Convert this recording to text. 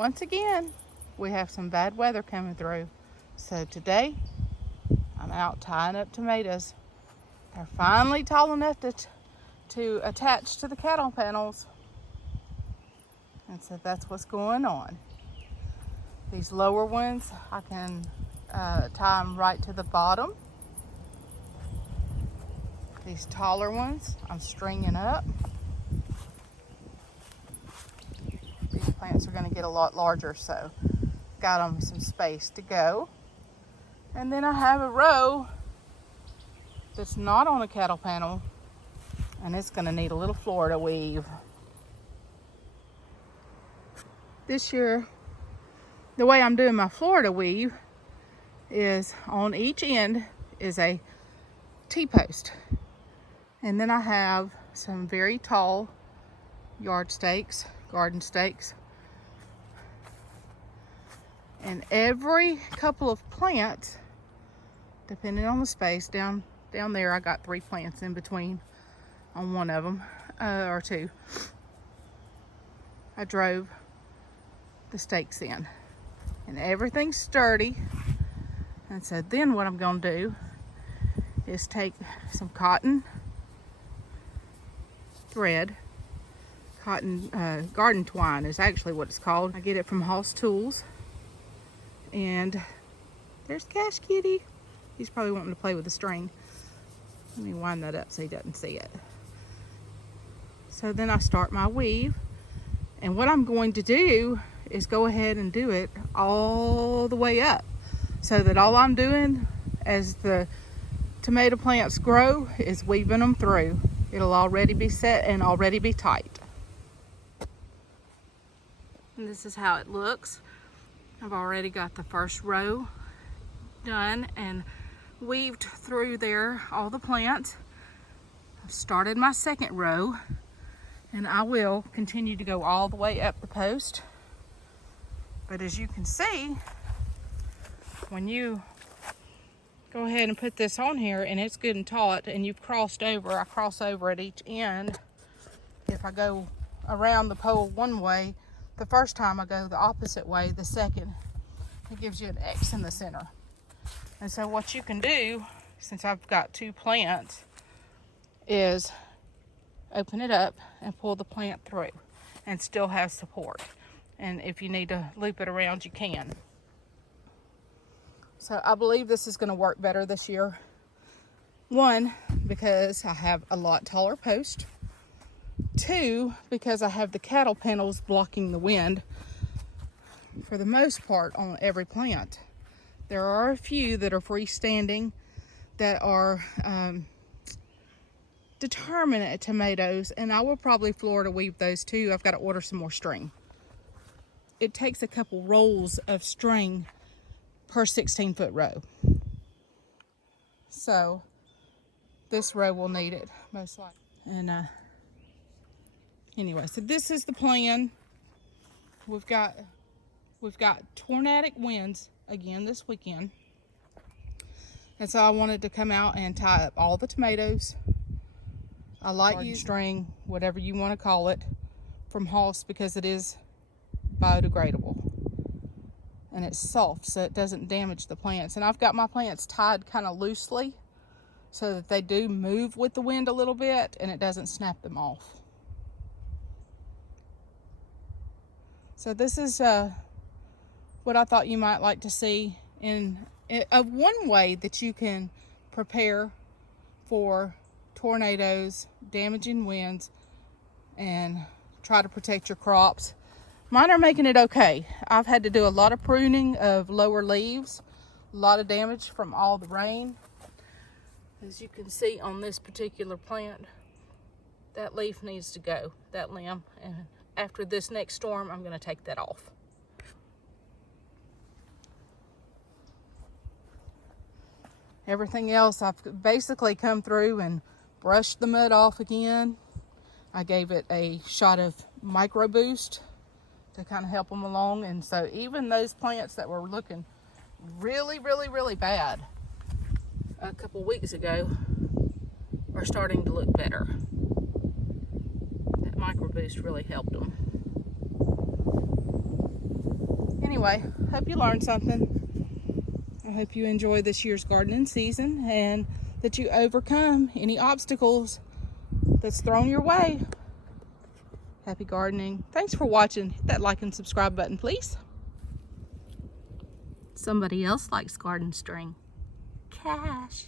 once again, we have some bad weather coming through. So today, I'm out tying up tomatoes. They're finally tall enough to attach to the cattle panels. And so that's what's going on. These lower ones, I can tie them right to the bottom. These taller ones, I'm stringing up. These plants are going to get a lot larger, so got them some space to go. And then I have a row that's not on a cattle panel, and it's going to need a little Florida weave. This year, the way I'm doing my Florida weave is on each end is a T-post. And then I have some very tall yard stakes, garden stakes. And every couple of plants, depending on the space, down there I got 3 plants in between on one of them, or 2. I drove the stakes in. And everything's sturdy. And so then what I'm going to do is take some cotton thread. Garden twine is actually what it's called. I get it from Hoss Tools. And there's Cash Kitty. He's probably wanting to play with the string. Let me wind that up so he doesn't see it. So then I start my weave. And what I'm going to do is go ahead and do it all the way up, so that all I'm doing as the tomato plants grow is weaving them through. It'll already be set and already be tight. And this is how it looks. I've already got the first row done and weaved through there all the plants. I've started my second row, and I will continue to go all the way up the post. But as you can see, when you go ahead and put this on here and it's good and taut and you've crossed over, I cross over at each end. If I go around the pole one way, the first time I go the opposite way, the second, it gives you an X in the center. And so what you can do, since I've got 2 plants, is open it up and pull the plant through and still have support. And if you need to loop it around, you can. So I believe this is going to work better this year. 1, because I have a lot taller post. 2, because I have the cattle panels blocking the wind for the most part on every plant. There are a few that are freestanding that are determinate tomatoes, and I will probably Florida weave those too. I've got to order some more string. It takes a couple rolls of string per 16-foot row. So this row will need it most likely. And anyway, so this is the plan. We've got tornadic winds again this weekend. And so I wanted to come out and tie up all the tomatoes. I like using string, whatever you want to call it, from Hoss, because it is biodegradable and it's soft, so it doesn't damage the plants. And I've got my plants tied kind of loosely so that they do move with the wind a little bit and it doesn't snap them off. So this is what I thought you might like to see of one way that you can prepare for tornadoes, damaging winds, and try to protect your crops. Mine are making it okay. I've had to do a lot of pruning of lower leaves, a lot of damage from all the rain. As you can see on this particular plant, that leaf needs to go, that limb, and after this next storm, I'm going to take that off. Everything else, I've basically come through and brushed the mud off again. I gave it a shot of micro boost to kind of help them along. And so even those plants that were looking really, really, really bad a couple weeks ago are starting to look better. That micro boost really helped them. Anyway, hope you learned something. I hope you enjoy this year's gardening season and that you overcome any obstacles that's thrown your way. Happy gardening. Thanks for watching. Hit that like and subscribe button, please. Somebody else likes garden string. Cash.